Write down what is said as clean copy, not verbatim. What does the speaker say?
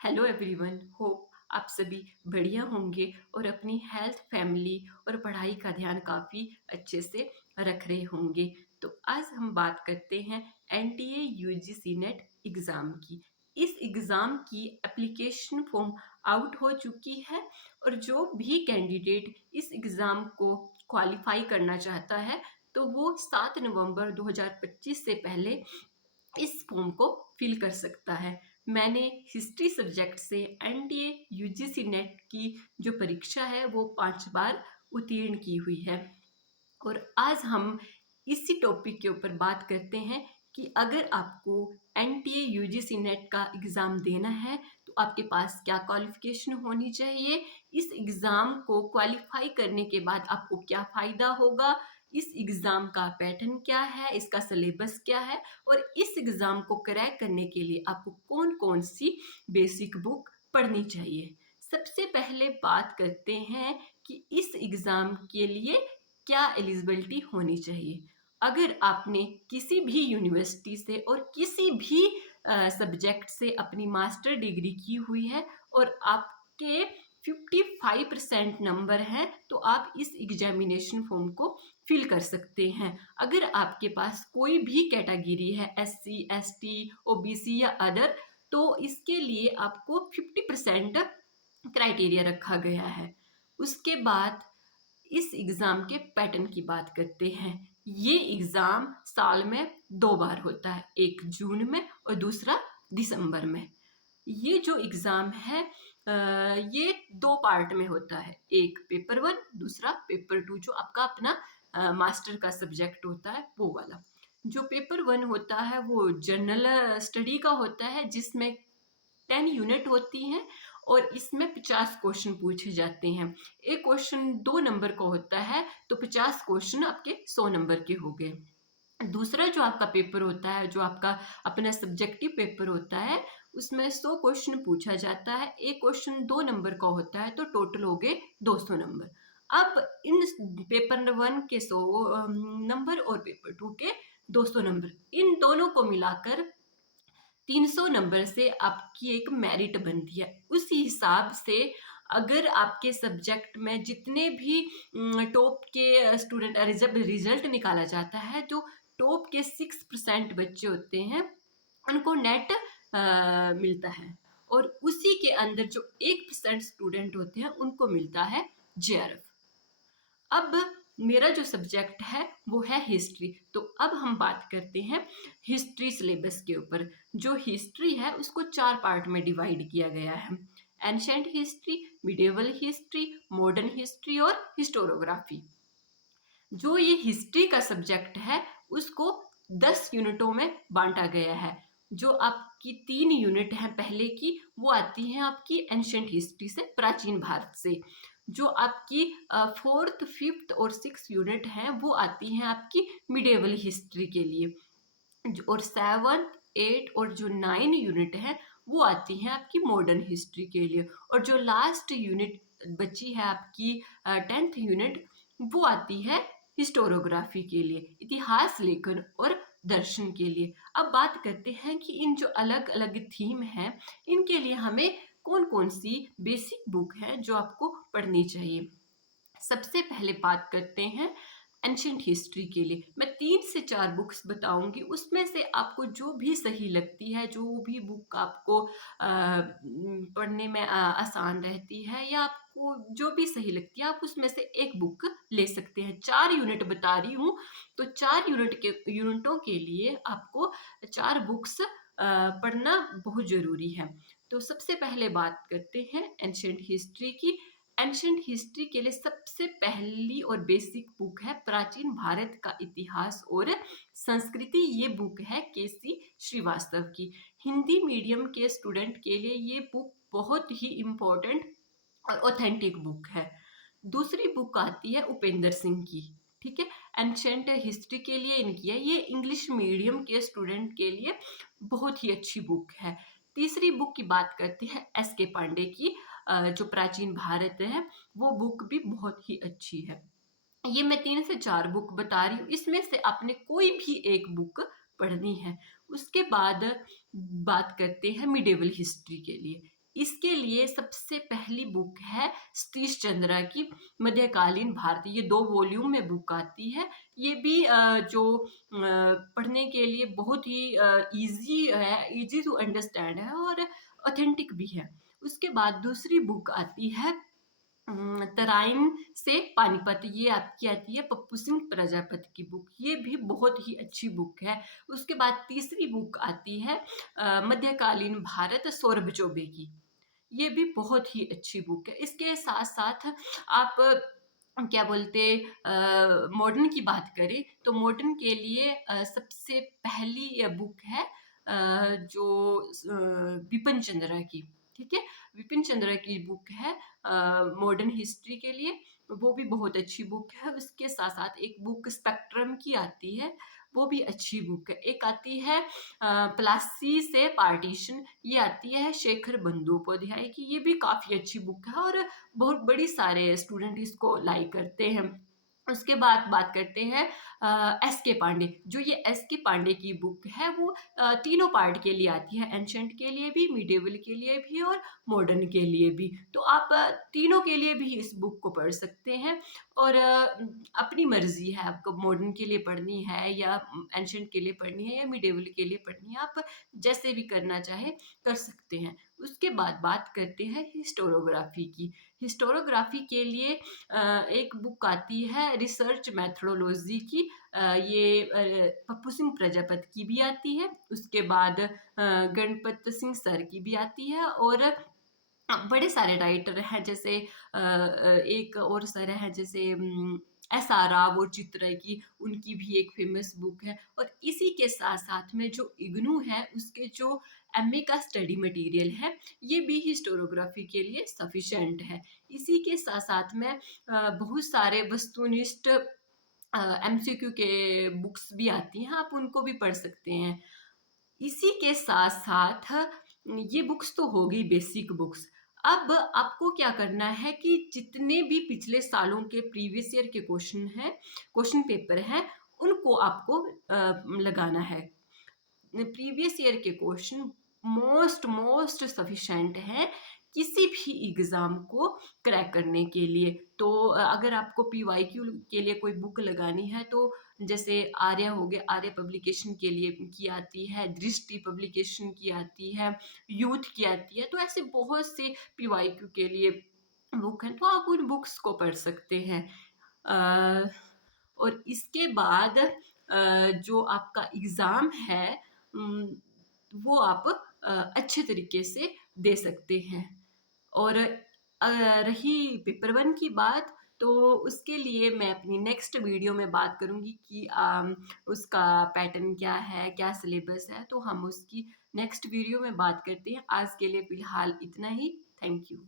Hello everyone, hope आप सभी बढ़िया होंगे और अपनी हेल्थ, फैमिली और पढ़ाई का ध्यान काफ़ी अच्छे से रख रहे होंगे। तो आज हम बात करते हैं एनटीए यूजीसी नेट एग्ज़ाम की। इस एग्ज़ाम की एप्लीकेशन फॉर्म आउट हो चुकी है और जो भी कैंडिडेट इस एग्ज़ाम को क्वालिफाई करना चाहता है तो वो 7 नवंबर 2025 से पहले इस फॉर्म को फिल कर सकता है। मैंने हिस्ट्री सब्जेक्ट से एनडीए यूजीसी नेट की जो परीक्षा है वो 5 बार उत्तीर्ण की हुई है और आज हम इसी टॉपिक के ऊपर बात करते हैं कि अगर आपको एनटीए यूजीसी नेट का एग्ज़ाम देना है तो आपके पास क्या क्वालिफिकेशन होनी चाहिए, इस एग्ज़ाम को क्वालिफाई करने के बाद आपको क्या फ़ायदा होगा, इस एग्ज़ाम का पैटर्न क्या है, इसका सिलेबस क्या है और इस एग्ज़ाम को क्रैक करने के लिए आपको कौन कौन सी बेसिक बुक पढ़नी चाहिए। सबसे पहले बात करते हैं कि इस एग्ज़ाम के लिए क्या एलिजिबिलिटी होनी चाहिए। अगर आपने किसी भी यूनिवर्सिटी से और किसी भी सब्जेक्ट से अपनी मास्टर डिग्री की हुई है और आपके 55% नंबर हैं तो आप इस एग्जामिनेशन फॉर्म को फिल कर सकते हैं। अगर आपके पास कोई भी कैटेगरी है, एससी, एसटी, ओबीसी या अदर, तो इसके लिए आपको 50% क्राइटेरिया रखा गया है। उसके बाद इस एग्ज़ाम के पैटर्न की बात करते हैं। ये एग्ज़ाम साल में 2 बार होता है, एक जून में और दूसरा दिसंबर में। ये जो एग्ज़ाम है ये 2 पार्ट में होता है, एक पेपर 1, दूसरा पेपर 2 जो आपका अपना मास्टर का सब्जेक्ट होता है वो वाला। जो पेपर 1 होता है वो जनरल स्टडी का होता है जिसमें 10 यूनिट होती हैं और इसमें 50 क्वेश्चन पूछे जाते हैं। एक क्वेश्चन 2 नंबर का होता है तो 50 क्वेश्चन आपके 100 नंबर के हो गए। दूसरा जो आपका पेपर होता है, जो आपका अपना सब्जेक्टिव पेपर होता है, उसमें 100 क्वेश्चन पूछा जाता है। एक क्वेश्चन 2 नंबर का होता है तो टोटल हो गए 200 नंबर। अब इन पेपर 1 के 100 नंबर और पेपर 2 के 200 नंबर, इन दोनों को मिलाकर 300 नंबर से आपकी एक मेरिट बनती है। उसी हिसाब से अगर आपके सब्जेक्ट में जितने भी टॉप के स्टूडेंट जब रिजल्ट निकाला जाता है तो टॉप के 6% बच्चे होते हैं उनको नेट मिलता है और उसी के अंदर जो 1% स्टूडेंट होते हैं उनको मिलता है जेआरएफ। अब मेरा जो सब्जेक्ट है वो है हिस्ट्री, तो अब हम बात करते हैं हिस्ट्री सिलेबस के ऊपर। जो हिस्ट्री है उसको 4 पार्ट में डिवाइड किया गया है, ancient history, medieval history, modern history और हिस्टोरियोग्राफी। जो ये हिस्ट्री का सब्जेक्ट है उसको 10 यूनिटों में बांटा गया है। जो आपकी 3 यूनिट हैं पहले की वो आती हैं आपकी एंशंट हिस्ट्री से, प्राचीन भारत से। जो आपकी 4th, 5th और 6th यूनिट हैं वो आती हैं आपकी मिडिएवल हिस्ट्री के लिए। और 7th, 8th और जो 9 यूनिट है वो आती हैं आपकी मॉडर्न हिस्ट्री के लिए। और जो लास्ट यूनिट बची है आपकी 10th यूनिट, वो आती है हिस्टोरियोग्राफी के लिए, इतिहास लेखन और दर्शन के लिए। अब बात करते हैं कि इन जो अलग अलग थीम हैं इनके लिए हमें कौन कौन सी बेसिक बुक है जो आपको पढ़नी चाहिए। सबसे पहले बात करते हैं एंशंट हिस्ट्री के लिए। मैं 3 से 4 बुक्स बताऊंगी, उसमें से आपको जो भी सही लगती है, जो भी बुक आपको पढ़ने में आसान रहती है या आपको जो भी सही लगती है आप उसमें से एक बुक ले सकते हैं। 4 यूनिट बता रही हूँ तो 4 यूनिटों के लिए आपको 4 बुक्स पढ़ना बहुत ज़रूरी है। तो सबसे पहले बात करते हैं एंशंट हिस्ट्री की। एंशंट हिस्ट्री के लिए सबसे पहली और बेसिक बुक है प्राचीन भारत का इतिहास और संस्कृति। ये बुक है केसी श्रीवास्तव की। हिंदी मीडियम के स्टूडेंट के लिए ये बुक बहुत ही इम्पोर्टेंट और ऑथेंटिक बुक है। दूसरी बुक आती है उपेंद्र सिंह की, ठीक है, एंशंट हिस्ट्री के लिए इनकी है। ये इंग्लिश मीडियम के स्टूडेंट के लिए बहुत ही अच्छी बुक है। तीसरी बुक की बात करते हैं एस के पांडे की, जो प्राचीन भारत है, वो बुक भी बहुत ही अच्छी है। ये मैं 3 से 4 बुक बता रही हूँ, इसमें से आपने कोई भी एक बुक पढ़नी है। उसके बाद बात करते हैं मिडिएवल हिस्ट्री के लिए। इसके लिए सबसे पहली बुक है सतीश चंद्रा की मध्यकालीन भारत। ये 2 वॉल्यूम में बुक आती है। ये भी जो पढ़ने के लिए बहुत ही ईज़ी है, ईज़ी टू अंडरस्टैंड है और ऑथेंटिक भी है। उसके बाद दूसरी बुक आती है तराइन से पानीपत। ये आपकी आती है पप्पू सिंह प्रजापति की बुक। ये भी बहुत ही अच्छी बुक है। उसके बाद तीसरी बुक आती है मध्यकालीन भारत सौरभ चौबे की। ये भी बहुत ही अच्छी बुक है। इसके साथ-साथ आप क्या बोलते मॉडर्न की बात करें तो मॉडर्न के लिए सबसे पहली बुक है जो बिपिन चंद्रा की, ठीक है? विपिन चंद्रा की बुक है मॉडर्न हिस्ट्री के लिए, वो भी बहुत अच्छी बुक है। उसके साथ-साथ एक बुक स्पेक्ट्रम की आती है, वो भी अच्छी बुक है। एक आती है प्लासी से पार्टीशन, ये आती है शेखर बंदोपाध्याय की। ये भी काफ़ी अच्छी बुक है और बहुत बड़ी सारे स्टूडेंट इसको लाइक करते हैं। उसके बाद बात करते हैं एस के पांडे। जो ये एस के पांडे की बुक है वो तीनों पार्ट के लिए आती है, एंशिएंट के लिए भी, मिडिएवल के लिए भी और मॉडर्न के लिए भी। तो आप तीनों के लिए भी इस बुक को पढ़ सकते हैं और अपनी मर्ज़ी है आपको मॉडर्न के लिए पढ़नी है या एंशिएंट के लिए पढ़नी है या मिडिएवल के लिए पढ़नी है, आप जैसे भी करना चाहें कर सकते हैं। उसके बाद बात करते हैं हिस्टोरियोग्राफी की। हिस्टोरियोग्राफी के लिए एक बुक आती है रिसर्च मेथोडोलॉजी की। ये पप्पू सिंह प्रजापति की भी आती है। उसके बाद गणपत सिंह सर की भी आती है और बड़े सारे राइटर हैं जैसे एक और सर हैं जैसे एस आर राव और चित्रा की, उनकी भी एक फेमस बुक है। और इसी के साथ-साथ में जो इग्नू है उसके जो एमए का स्टडी मटेरियल है, ये भी हिस्टोरियोग्राफी के लिए सफिशिएंट है। इसी के साथ-साथ में बहुत सारे वस्तुनिष्ठ एमसीक्यू के बुक्स भी आती हैं, आप उनको भी पढ़ सकते हैं। इसी के साथ-साथ ये बुक्स तो हो गई बेसिक बुक्स। अब आपको क्या करना है कि जितने भी पिछले सालों के प्रीवियस ईयर के क्वेश्चन हैं, क्वेश्चन पेपर हैं, उनको आपको लगाना है। प्रीवियस ईयर के क्वेश्चन मोस्ट मोस्ट सफिशिएंट है किसी भी एग्जाम को क्रैक करने के लिए। तो अगर आपको पीवाईक्यू के लिए कोई बुक लगानी है तो जैसे आर्य हो गया, आर्य पब्लिकेशन के लिए की आती है, दृष्टि पब्लिकेशन की आती है, यूथ की आती है, तो ऐसे बहुत से पीवाईक्यू के लिए बुक हैं, तो आप उन बुक्स को पढ़ सकते हैं। अ, और इसके बाद जो आपका एग्ज़ाम है उम, वो आप अच्छे तरीके से दे सकते हैं। और रही पेपर 1 की बात, तो उसके लिए मैं अपनी नेक्स्ट वीडियो में बात करूँगी कि उसका पैटर्न क्या है, क्या सिलेबस है, तो हम उसकी नेक्स्ट वीडियो में बात करते हैं। आज के लिए फ़िलहाल इतना ही। Thank you.